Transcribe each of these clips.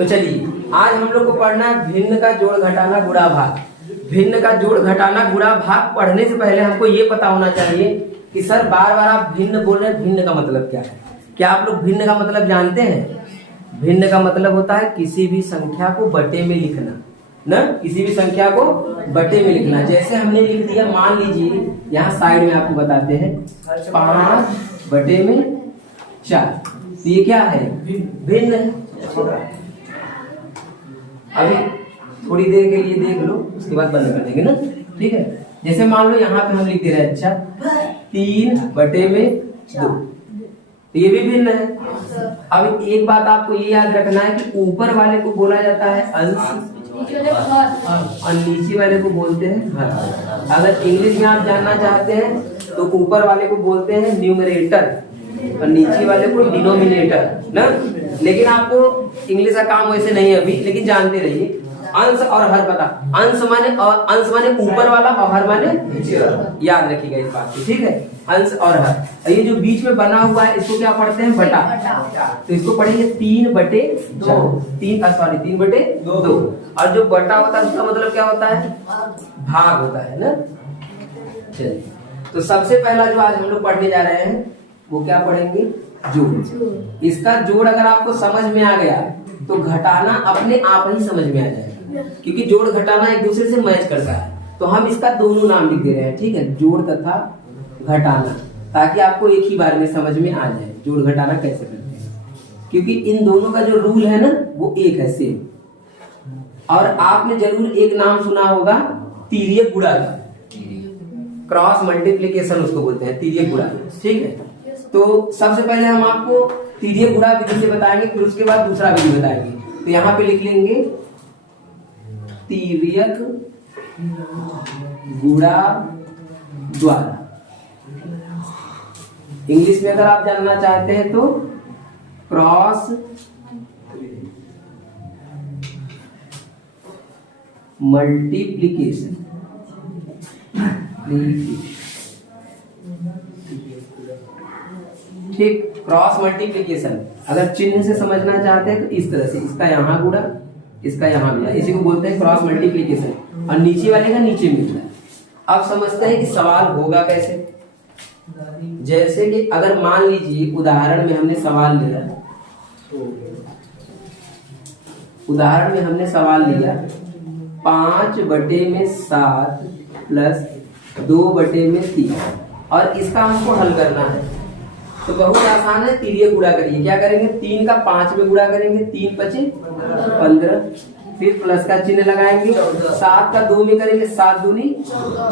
तो चलिए आज हम लोग को पढ़ना है भिन्न का जोड़ घटाना गुणा भाग। भिन्न का जोड़ घटाना गुणा भाग पढ़ने से पहले हमको ये पता होना चाहिए कि सर बार बार आप भिन्न बोल रहे हैं, भिन्न का मतलब क्या है? क्या आप लोग भिन्न का मतलब जानते हैं? भिन्न का मतलब होता है किसी भी संख्या को बटे में लिखना ना, किसी भी संख्या को बटे में लिखना। जैसे हमने लिख दिया, मान लीजिए यहाँ साइड में आपको बताते हैं 5/4, तो ये क्या है? भिन्न है। अभी थोड़ी देर के लिए देख लो, उसके बाद बंद कर देंगे ना, ठीक है। जैसे मान लो यहाँ पे हम लिख दे रहे हैं, अच्छा 3/2, तो ये भी भिन्न है। अब एक बात आपको ये याद रखना है कि ऊपर वाले को बोला जाता है अंश और नीचे वाले को बोलते हैं हर। अगर इंग्लिश में आप जानना चाहते हैं तो ऊपर वाले को बोलते हैं न्यूमरेटर और नीचे वाले को डिनोमिनेटर ना। लेकिन आपको इंग्लिश का काम वैसे नहीं है अभी, लेकिन जानते रहिए अंश और हर पता। अंश माने ऊपर वाला और हर माने नीचे वाला, याद रखिएगा इस बात को, ठीक है। अंश और हर, और ये जो बीच में बना हुआ है इसको क्या पढ़ते हैं? बटा। तो इसको पढ़ेंगे 3/2, 3/2। और जो बटा होता है उसका मतलब क्या होता है? भाग होता है ना। चलिए, तो सबसे पहला जो आज हम लोग पढ़ने जा रहे हैं वो क्या पढ़ेंगे? जोड़। इसका जोड़ अगर आपको समझ में आ गया तो घटाना अपने आप ही समझ में आ जाएगा, क्योंकि जोड़ घटाना एक दूसरे से मैच करता है। तो हम इसका दोनों नाम लिख दे रहे हैं, ठीक है, जोड़ तथा घटाना, ताकि आपको एक ही बार में समझ में आ जाए जोड़ घटाना कैसे करते हैं। क्योंकि इन दोनों का जो रूल है ना वो एक है, सेम। और आपने जरूर एक नाम सुना होगा तिर्यक गुणा का, क्रॉस मल्टीप्लीकेशन उसको बोलते हैं, तिर्यक गुणा, ठीक है। तो सबसे पहले हम आपको तिर्यक गुणा विधि से बताएंगे, फिर उसके बाद दूसरा विधि बताएंगे। तो यहाँ पे लिख लेंगे तिर्यक गुणा द्वारा। इंग्लिश में अगर आप जानना चाहते हैं तो क्रॉस मल्टीप्लीकेशन। ठीक, क्रॉस मल्टीप्लीकेशन अगर चिन्ह से समझना चाहते हैं तो इस तरह से, इसका यहाँ गुणा, इसका यहाँ मिला, इसी को बोलते हैं क्रॉस मल्टीप्लीकेशन। और नीचे वाले का नीचे मिलता है। अब समझते हैं कि सवाल होगा कैसे। जैसे कि अगर मान लीजिए उदाहरण में हमने सवाल लिया, 5/7 प्लस 2/3, और इसका हमको हल करना है। तो बहुत आसान है, तिर्यक गुणा करिए। क्या करेंगे? 3 का 5 में गुणा करेंगे, 3 5 15, फिर प्लस का चिन्ह लगाएंगे। 7 का 2 में करेंगे, 7 दूनी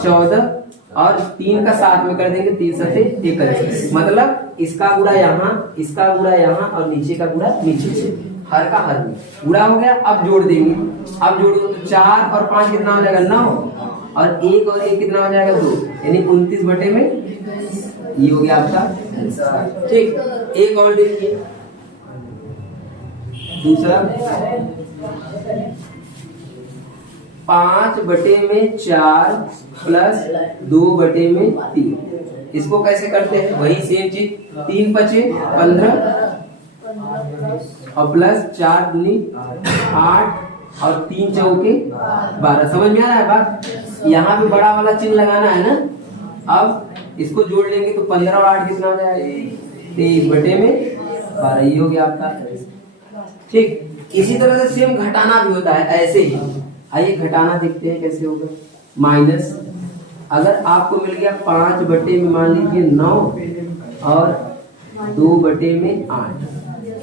14, और 3 का 7 में कर देंगे, 3 7 21। मतलब इसका गुणा यहाँ, इसका गुणा यहाँ, और नीचे का गुणा नीचे से, हर का हर में गुणा हो गया। अब जोड़ देंगे। अब जोड़ो तो 4 और 5 कितना हो जाएगा? 9, और 1 और 1 कितना हो जाएगा? 2, यानी 29 बटे में ये हो गया आपका, ठीक। एक और देखिए, दूसरा 5/4 प्लस 2/3, इसको कैसे करते हैं? वही सेम चीज, 3 5 15 और प्लस 4 दूनी 8 और 3 चौके 12। समझ में आ रहा है बात? यहाँ पे बड़ा वाला चिन्ह लगाना है ना। अब इसको जोड़ लेंगे तो 15 और 8 कितना हो जाएगा? 23/12, ये हो गया आपका, ठीक। इसी तरह से सेम घटाना भी होता है, ऐसे ही। आइए घटाना देखते हैं कैसे होगा। माइनस, अगर आपको मिल गया 5 मान लीजिए 9 और 2/8,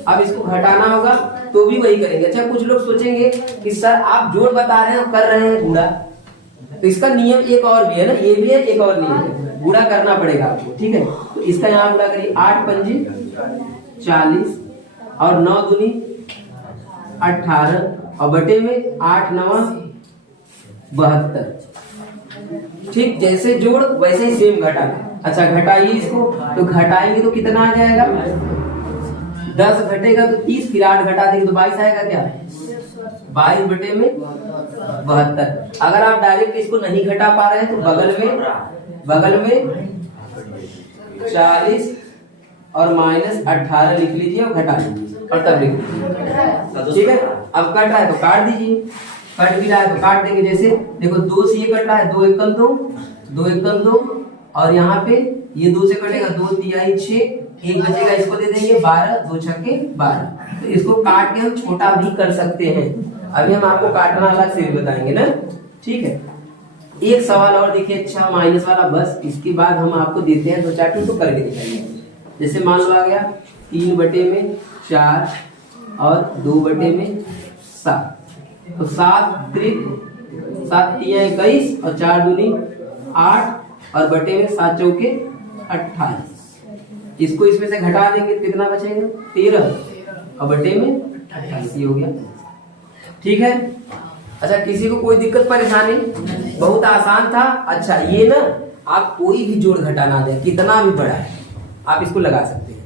अब इसको घटाना होगा तो भी वही करेंगे। अच्छा, कुछ लोग सोचेंगे कि सर आप जोड़ बता रहे हैं, कर रहे हैं गुणा, तो इसका नियम एक और भी है ना, ये भी है, एक और नियम है, गुणा करना पड़ेगा आपको, ठीक है। तो इसका यहाँ गुणा करिए, 8 5 40 और 9 दूनी 18, और बटे में 8 9 72, ठीक। जैसे जोड़ वैसे ही सेम घटाना। अच्छा, घटाइए इसको, तो घटाएंगे तो कितना आ जाएगा? 10 घटेगा तो 30, फिर 8 घटा देंगे तो 22 आएगा। क्या? 22/72। अगर आप डायरेक्ट इसको नहीं घटा पा रहे हैं तो बगल में 40 और -18 लिख लीजिए और घटा लीजिए। और तब लिख दीजिए। ठीक है, अब कट रहा है तो काट दीजिए, कट भी रहा है तो काट देंगे। जैसे देखो 2 से ये कट रहा है, 2 एकम 2, 2 एकम 2, और यहाँ पे ये 2 से कटेगा, 2 तिहाई 6, एक बचेगा, इसको दे देंगे 12, 2 छक्के 12। तो इसको काट के हम छोटा भी कर सकते हैं। अभी हम आपको काटना अलग से भी बताएंगे ना। ठीक है, एक सवाल और देखिए, अच्छा माइनस वाला, बस इसके बाद हम आपको देते हैं 2 4 तो करके दिखाएंगे। जैसे मान लो आ गया 3/4 और 2/7, तो 7 त्रिक 7 तिया 21 और 4 दूनी 8 और बटे में 7 चौके 28। इसको इसमें से घटा देंगे तो कितना बचेगा 13 और बटे में 28 हो गया। ठीक है, अच्छा किसी को कोई दिक्कत परेशानी? बहुत आसान था। अच्छा ये ना आप कोई भी जोड़ घटा ना दें, कितना भी बड़ा है आप इसको लगा सकते हैं।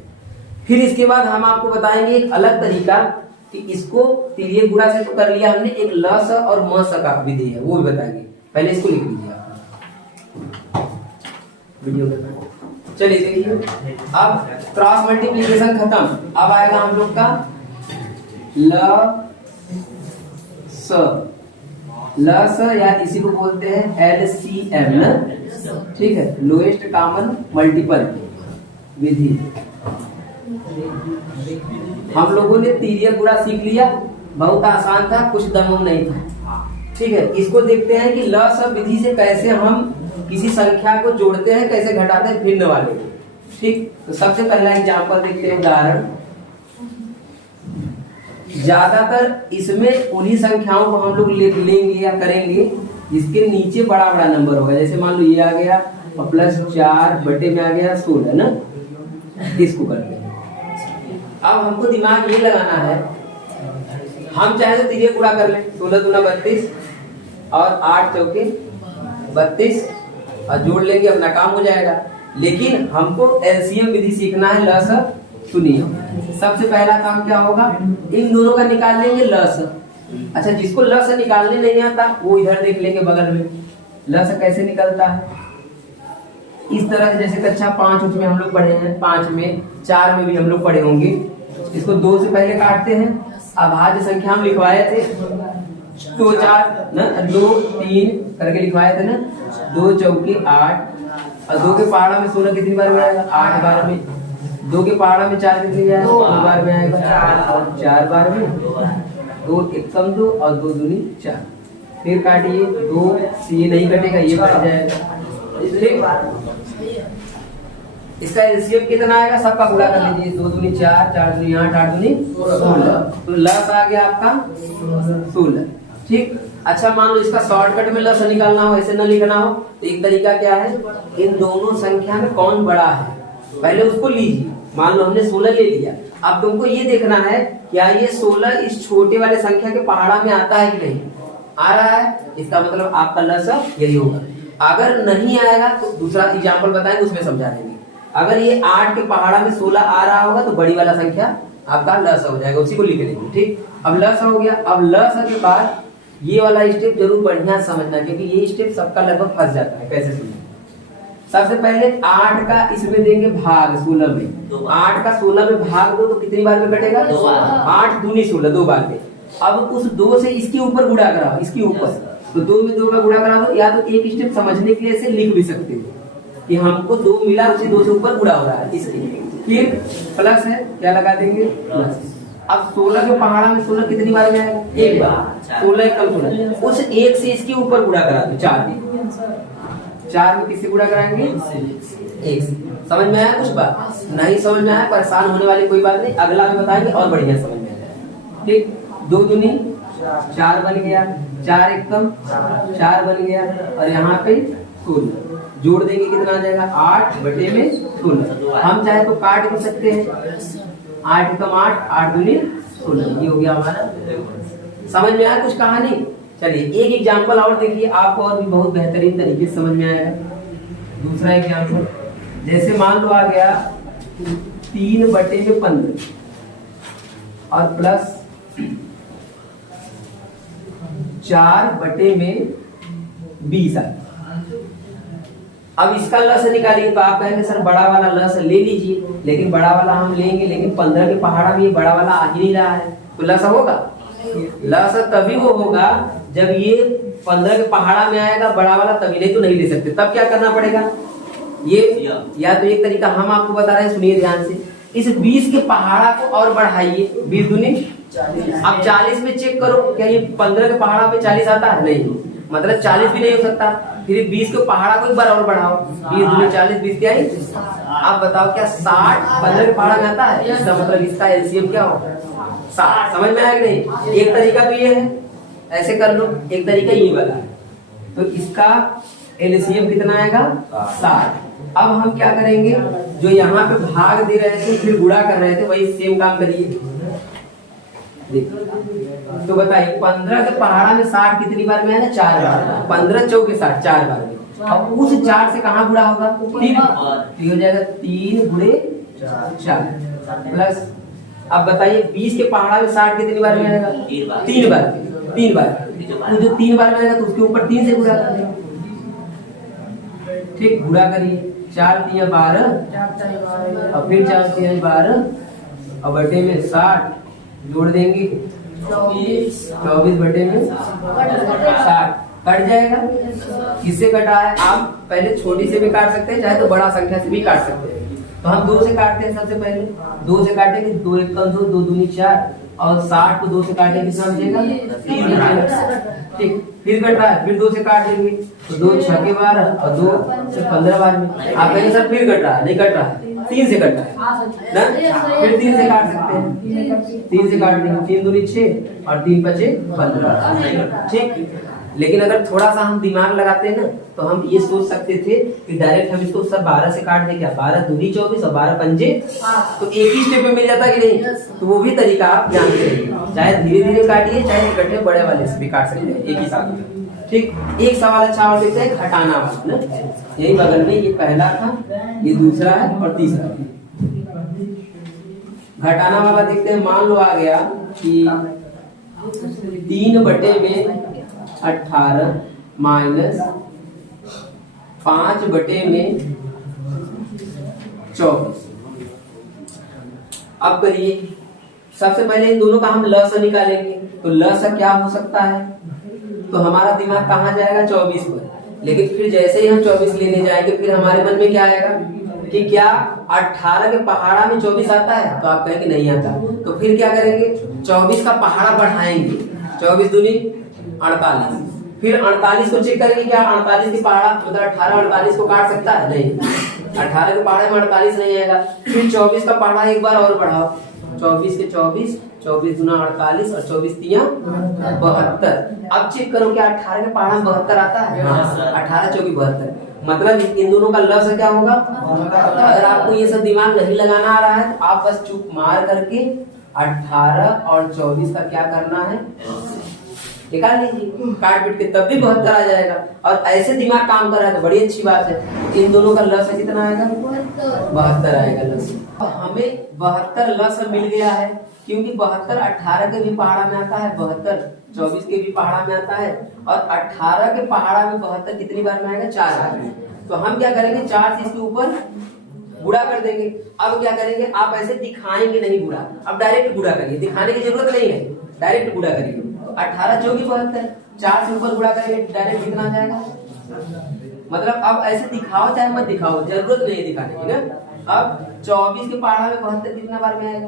फिर इसके बाद हम आपको बताएंगे एक अलग तरीका कि इसको तिर्यक गुणा से तो कर लिया हमने, एक ल स और म स का विधि है वो भी बताएंगे। पहले इसको लिख लीजिए आप वीडियो में। चलिए देखिए, अब क्रॉस मल्टीप्लिकेशन खत्म, अब आएगा हम लोग का ल स या इसी को बोलते हैं LCM ना। ठीक है, लोएस्ट कॉमन मल्टीपल विधि। हम लोगों ने तिर्यक गुणा सीख लिया, बहुत आसान था, कुछ दम नहीं था। ठीक है, इसको देखते हैं कि ल स विधि से कैसे हम किसी संख्या को जोड़ते हैं, कैसे घटाते हैं भिन्न वाले को। ठीक, तो सबसे पहला एग्जांपल देखते हैं, उदाहरण। ज्यादातर इसमें उन्हीं संख्याओं को हम लोग लेंगे या करेंगे जिसके नीचे बड़ा बड़ा नंबर होगा। जैसे मान लो ये आ गया और +4 बटे में आ गया 16 ना, इसको करते हैं। अब हमको दिमाग ये लगाना है, हम चाहे तो तिर्यक गुणा कर लें, 16 दूना 32 और 8 चौके 32 और जोड़ लेंगे, अपना काम हो जाएगा। लेकिन हमको LCM विधि सीखना है। ल स सुनिए, सबसे पहला काम क्या होगा, इन दोनों का निकाल लेंगे ल स। अच्छा जिसको ल स निकालने नहीं आता वो इधर देख लेंगे बगल में, ल स कैसे निकलता है इस तरह से। जैसे कक्षा 5 में हम लोग पढ़े हैं, 5 में 4 में भी हम लोग पढ़े होंगे। इसको 2 से पहले काटते हैं, अभाज्य संख्या हम लिखवाए थे 2 4 ना, 2 3 करके लिखवाए थे ना, 2 चौके 8 और 2 के पहाड़ा में 16 कितनी बार में आएगा 8 बार में, 2 के पहाड़ा में 4 कितनी बार 2 बार में आएगा 4 बार में, 2 एकम 2 और 2 दूनी 4। फिर काटिए, 2 से ये नहीं कटेगा, ये कट जाएगा। इसका एलसीएम कितना आएगा, सबका गुणा कर लीजिए, 2 दूनी 4, 4 दूनी 8, 8 दूनी 16, तो लस आ गया आपका 16। ठीक, अच्छा मान लो इसका शॉर्टकट में लस निकालना हो, ऐसे न लिखना हो, तो एक तरीका क्या है, इन दोनों संख्या में कौन बड़ा है पहले उसको लीजिए। मान लो हमने 16 ले लिया, अब तुमको ये देखना है क्या ये 16 इस छोटे वाले संख्या के पहाड़ा में आता है कि नहीं आ रहा है, इसका मतलब आपका लस यही होगा। अगर नहीं आएगा तो दूसरा एग्जाम्पल बताएंगे, उसमें समझा देंगे। अगर ये 8 के पहाड़ा में 16 आ रहा होगा तो बड़ी वाला संख्या आपका लस हो जाएगा, उसी को लिख लेंगे। ठीक, अब लस हो गया। अब लस के बाद ये वाला स्टेप जरूर बढ़िया समझना, क्योंकि ये स्टेप सबका लगभग फंस जाता है। कैसे सुनिए, सबसे पहले 8 का इसमें देंगे भाग 16 में, 8 का 16 में भाग दो तो कितनी बार में कटेगा 2 बार, 8 दूनी 16 2 बार में। अब उस 2 से इसके ऊपर गुणा कराओ, इसके ऊपर, तो 2 में 2 का गुणा करा दो, या तो एक स्टेप समझने के लिए इसे लिख भी सकते हो कि हमको 2 मिला, उसी 2 से ऊपर गुणा हो रहा है इसलिए। फिर प्लस है, क्या लगा देंगे प्लस। अब 16 के पहाड़ा में 16 कितनी बार में आएगा, एक बार, 16 एकम 16, उस एक से इसके ऊपर गुणा करा दो 4 में किससे गुणा कराएंगे, एक से। समझ में आया कुछ बात? नहीं समझ में आया परेशान होने वाली कोई बात नहीं, अगला में बताएंगे और बढ़िया समझ में आ जाएगा। ठीक, 2 दूनी 4 बन गया, 4 एकम 4 बन गया, और यहाँ पे 16 जोड़ देंगे, कितना आ जाएगा 8 बटे में 16। हम चाहे तो काट भी सकते हैं, 8 एकम 8, 8 दूनी 16, ये हो गया हमारा। समझ में आया कुछ कहानी? चलिए एक एग्जाम्पल और देखिए, आपको और भी बहुत बेहतरीन तरीके से समझ में आएगा। दूसरा एग्जाम्पल, जैसे मान लो आ गया 3 बटे में 15 और प्लस 4 बटे में 20 आ। अब इसका लस निकालिए तो आप कहेंगे सर बड़ा वाला लस ले लीजिए, लेकिन बड़ा वाला हम लेंगे लेकिन 15 के पहाड़ा में ये बड़ा वाला आ ही नहीं रहा है, तो लस होगा? लस तभी वो होगा जब ये 15 के पहाड़ा में आएगा बड़ा वाला, तभी, नहीं तो नहीं ले सकते। तब क्या करना पड़ेगा? ये या तो एक तरीका हम आपको बता रहे हैं, सुनिए ध्यान से। इस 20 के पहाड़ा को और बढ़ाइए, 20 दूनी 40। अब 40 में चेक करो क्या ये 15 के पहाड़ा पे 40 आता है? नहीं, मतलब 40 भी नहीं हो सकता। फिर 20 के पहाड़ा को एक बार और बढ़ाओ, 20 दूनी 40, 20 क्या है? आप बताओ क्या 60 15 के पहाड़ा में आता है? इसका मतलब इसका एलसीएम क्या होगा? 60। समझ में आया कि नहीं? एक तरीका तो ये है, ऐसे कर लो, एक तरीका ये वाला है। तो इसका एलसीएम कितना आएगा? 60। अब हम क्या करेंगे, जो यहाँ पे भाग दे रहे थे फिर गुणा कर रहे थे, वही सेम काम करिए। तो बताइए 15 के पहाड़ा में 60 कितनी बार में आएगा? 4 बार। 15 चौके 60, 4 बार में। अब उस 4 से कहाँ गुणा होगा? 3 हो जाएगा, 3 गुणे 4 प्लस। अब बताइए 20 के पहाड़ा में 60 कितनी बार में आएगा? 3 बार। 3 बार, तो जो 3 बार में आएगा तो उसके ऊपर 3 से गुणा करिए। ठीक, गुणा करिए, 4 3 12 और फिर 4 3 12 और बटे में 60 जोड़ देंगे 24 बटे में 60 कट जाएगा। किससे कटा है? आप पहले छोटी से भी काट सकते हैं, चाहे तो बड़ा संख्या से भी काट सकते हैं। तो हम 2 से काटते हैं। सबसे पहले 2 से काटेंगे, 2 1 2, 2 दूनी 4 और 60 को 2 से काटेंगे, कितना बचेगा? 3 बचेगा। ठीक, फिर कट रहा है, फिर 2 से काट देंगे तो 2 6 के 12 और 2 से 15 बार में। आप कहेंगे सर फिर कट रहा है, नहीं कट रहा है, 3 से कट रहा है ना, फिर 3 से काट सकते हैं। 3 से काट देंगे, 3 दूनी 6 और 3 बचे 15। ठीक, लेकिन अगर थोड़ा सा हम दिमाग लगाते हैं ना तो हम ये सोच सकते थे कि डायरेक्ट हम इसको सब 12 से काट दें क्या? 12 दूनी 24 और 12 पंजे, तो एक ही स्टेप में मिल जाता कि नहीं? तो वो भी तरीका आप जानते हैं, चाहे धीरे धीरे काटिए चाहे इकट्ठे बड़े वाले से भी काट सकते हैं एक ही साथ में। ठीक, एक सवाल अच्छा और देखते हैं, घटाना वाला ना, यही बगल में, ये पहला था, ये दूसरा है और तीसरा। घटाना वाला देखते हैं। मान लो आ गया कि 3 बटे में 18 माइनस 5 बटे में 24। अब करिए, सबसे पहले इन दोनों का हम लस निकालेंगे। तो लस क्या हो सकता है? तो हमारा दिमाग कहाँ जाएगा? 24 पर। लेकिन फिर जैसे ही हम 24 लेने जाएंगे फिर हमारे मन में क्या आएगा कि क्या 18 के पहाड़ा में 24 आता है? तो आप कहेंगे नहीं आता। तो फिर क्या करेंगे? 24 का पहाड़ा बढ़ाएंगे, 24 दूनी 48। फिर 48 को चेक करेंगे, क्या 48 की पहाड़ा मतलब 18 48 को काट सकता है? नहीं, 18 के पहाड़े में 48 नहीं आएगा। फिर 24 का पहाड़ा एक बार और बढ़ाओ, 24 के 24, 24 गुना 48 और 24 तिया 72। अब चेक करो क्या 18 के पहाड़ा में 72 आता है? 18 चौकी 72। मतलब इन दोनों का लफ्ज क्या होगा? अगर आपको ये सब दिमाग नहीं लगाना आ रहा है तो आप बस चुप मार करके 18 और 24 का क्या करना है निकाल लीजिए, काट पीट के, तब भी 72 आ जाएगा। और ऐसे दिमाग काम कर रहा है तो बड़ी अच्छी बात है। इन दोनों का लस कितना आएगा? 72 आएगा लस। हमें 72 लस मिल गया है, क्योंकि 72 18 के भी पहाड़ा में आता है, 72 24 के भी पहाड़ा में आता है, और 18 के पहाड़ा में 72 कितनी बार में आएगा? 4 बार में। तो हम क्या करेंगे? 4 से इसके ऊपर गुणा कर देंगे। अब क्या करेंगे? आप ऐसे दिखाएंगे नहीं गुणा, अब डायरेक्ट गुणा करिए, दिखाने की जरूरत नहीं है, डायरेक्ट गुणा करिए। 18 चौकी 72, 4 से ऊपर गुणा करेंगे डायरेक्ट कितना आ जाएगा? मतलब अब ऐसे दिखाओ चाहे मत दिखाओ, जरूरत नहीं है दिखाने की ना। अब 24 के पहाड़ा में 72 कितना बार में आएगा?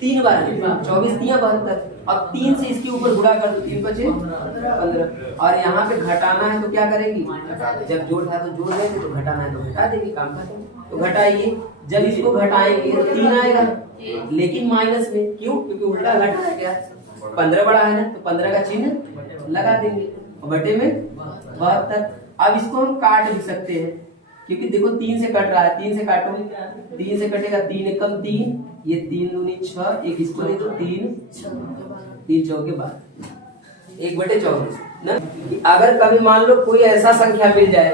3 बार में। 24 3 72 और 3 से इसके ऊपर गुणा कर दो, 3 बचे 15। और यहाँ पे घटाना है तो क्या करेंगी? जब जोड़ था तो जोड़ देंगे, तो घटाना है तो घटा देंगे, काम खत्म। तो घटाइए, जब इसको घटाएंगे तो 3 आएगा, लेकिन माइनस में। क्यों? क्योंकि उल्टा घटा है क्या? 15 बड़ा है ना, तो 15 का चिन्ह लगा देंगे और बटे में 72। अब इसको हम काट भी सकते हैं, क्योंकि देखो 3 से कट रहा है, 3 से काटो, 3 से कटेगा 3 एकम 3, ये 3 दूनी 6, एक इसको ले दो 3 3 चौके 12, 1/24 ना। अगर कभी मान लो कोई ऐसा संख्या मिल जाए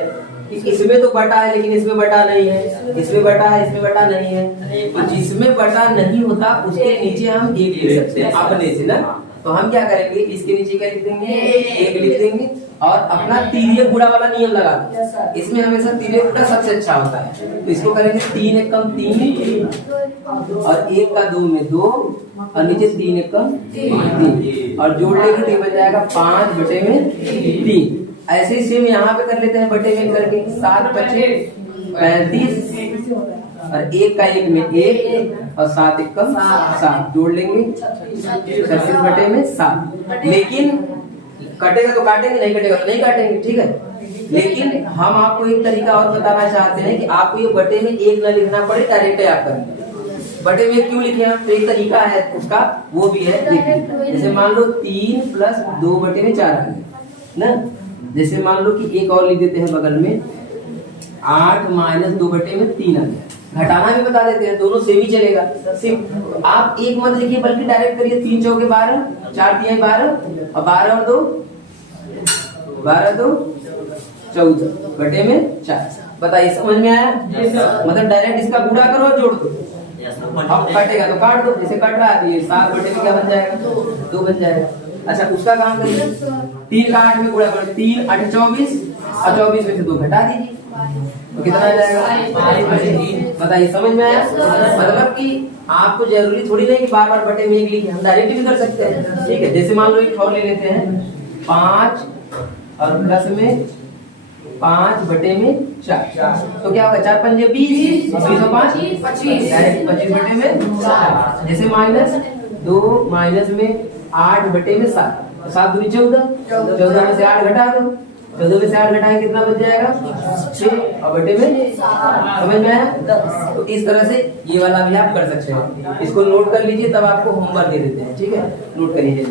कि इसमें तो बटा है लेकिन इसमें बटा नहीं है, इसमें बटा है इसमें बटा नहीं है, तो जिसमें बटा नहीं होता उसके नीचे हम 1 ले सकते हैं अपने से ना। तो हम क्या करेंगे, इसके नीचे क्या लिख देंगे, 1 लिख देंगे और अपना तिर्यक गुणा वाला नियम लगा देंगे। इसमें हमेशा तिर्यक गुणा सबसे अच्छा होता है, तो इसको करेंगे 3 एकम 3 और 1 का 2 में 2 और नीचे 3 एकम 3 और जोड़ लेंगे तो ये बन जाएगा 5 बटे में 3। ऐसे ही सेम यहाँ पे कर लेते हैं बटे में करके, 7 बचे 35 और 1 का 1 में 1 और 7 एकम 7 जोड़ लेंगे 36 बटे में 7। लेकिन कटेगा तो काटेंगे, नहीं कटेगा तो नहीं काटेंगे, ठीक है। लेकिन हम आपको एक तरीका और बताना चाहते हैं कि आपको ये बटे में 1 न लिखना पड़े, डायरेक्ट आप करें। बटे में क्यों लिखे हम, तो एक तरीका है उसका, वो भी है देखिए। जैसे मान लो 3 प्लस 2 बटे में 4 आ गया ना। जैसे मान लो कि एक और लिख देते हैं बगल में, 8 माइनस 2 बटे में 3 आ गया। घटाना भी बता देते हैं, दोनों सेम ही चलेगा। सिर्फ आप एक मत लिखिए बल्कि डायरेक्ट करिए, 3 चौके 12, 4 तिहाई 12 और 12 और 2 14 बटे में 4। बताइए समझ में आया? मतलब डायरेक्ट इसका गुणा करो और जोड़ दो, अब कटेगा तो काट दो। जैसे कट रहा है 7 बटे में क्या बन जाएगा, 2 बन जाएगा। अच्छा उसका काम करिए, 3 का 8 में गुणा करो, 3 8 24 और 24 में से 2 घटा दीजिए तो कितना आ जाएगा। बताइए समझ में आया? मतलब कि आपको जरूरी थोड़ी नहीं कि बार बार बटे में 1 लिखे, हम डायरेक्ट भी कर सकते हैं, ठीक है। जैसे मान लो एक और ले लेते हैं, 5 और प्लस में 5 बटे में 4 तो क्या होगा, 4 पंजे 20 और 20 और 5 25 डायरेक्ट 25 बटे में 4। जैसे माइनस 2 माइनस में 8 बटे में 7 तो 7 दूनी 14 में से 8 घटा दो, 14 में से 8 घटाएंगे कितना बच जाएगा 6 और बटे में। समझ में आया? तो इस तरह से ये वाला भी आप कर सकते हैं। इसको नोट कर लीजिए, तब आपको होमवर्क दे देते हैं, ठीक है। नोट करिए।